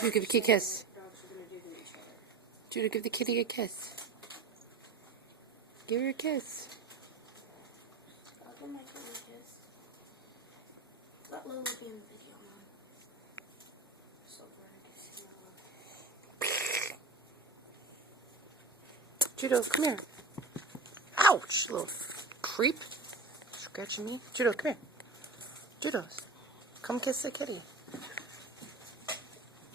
Judo, give the kitty a kiss. Judo, give the kitty a kiss. Give her a kiss. I'll give my kitty a kiss. Let Lola be in the video, Mom. So glad I can see Lola. Judo, come here. Ouch, little creep. Scratching me. Judo, come here. Judo, come kiss the kitty.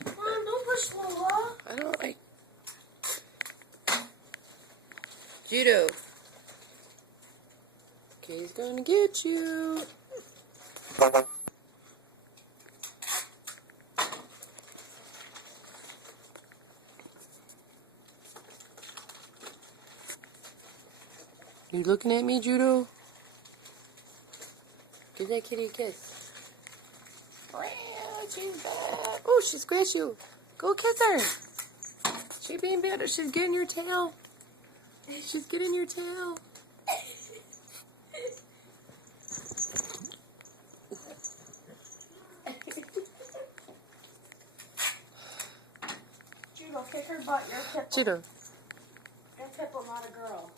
Mom, don't push Lola. I don't like. Judo. Kitty's gonna get you. You looking at me, Judo? Give that kitty a kiss. She's bad. Oh, she scratched you. Go kiss her. She being bad. She's getting your tail. She's getting your tail. Judo, kick her butt. You're a pitbull. Judo. You're a pitbull, not a girl.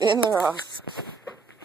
And they're off.